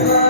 Amen.